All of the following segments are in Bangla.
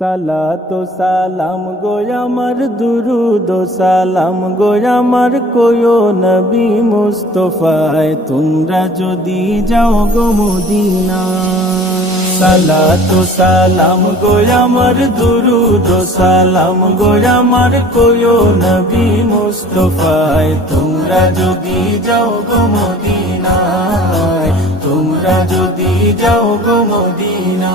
সালাত সালাম গো আমার দুরুদ সালাম গো আমার কোয়ো নবী মুস্তফায়, তোমরা যদি যাও গো মদিনা সালাত সালাম গো আমার দুরুদ সালাম গো আমার কোয়ো নবী মুস্তফায়, তোমরা যদি যাও গো মদিনায়, তোমরা যদি যাও গো মদিনা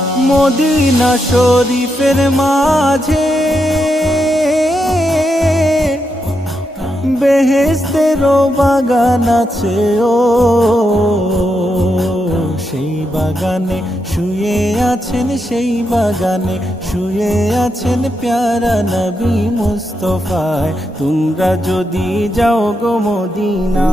মদিনা শরীফের মাঝে বেহেস্তেরও বাগান আছে ও। সেই বাগানে শুয়ে আছেন, সেই বাগানে শুয়ে আছেন প্যারা নবী মুস্তফায়। তোমরা যদি যাও গো মদিনা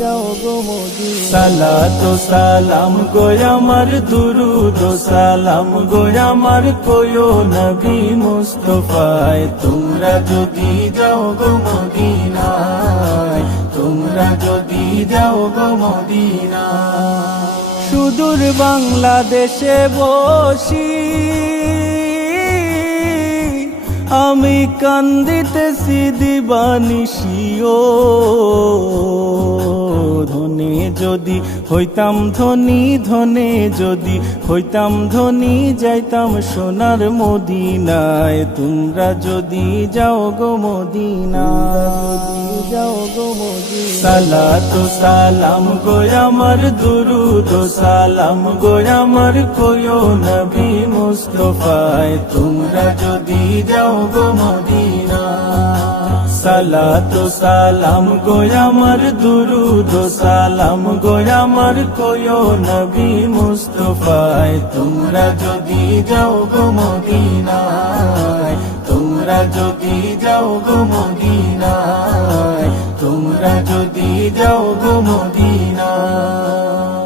যাও মদিনা সালাত সালাম গো আমার, দুরুদ সালাম গো আমার কোয়ো নবী মুস্তফায়। তোমরা যদি যাও গো মদিনায়, তোমরা যদি যাও গো মদিনা সুদূর বাংলাদেশে বসি। আমি কান্দিতে দিবানিসিও ধনে যদি হইতাম ধনী, ধনে যদি হইতাম ধনী, যাইতাম সোনার মদিনায়। তোমরা যদি যাও গো মদিনা যাও গো মদিনা সালাত সালাম গো আমার দুরুদ সালাম গো আমার কোয়ো নবী মুস্তফায়। তোমরা যদি যাও গো মদিনা সালাত সালাম গো আমার দুরুদ, সালাম গো আমার কোয়ো নবী মুস্তফায়। তোমরা যদি যাও গো মদিনায়, তোমরা যদি যাও গো মদিনায়, তোমরা যদি যাও গো মদিনায়।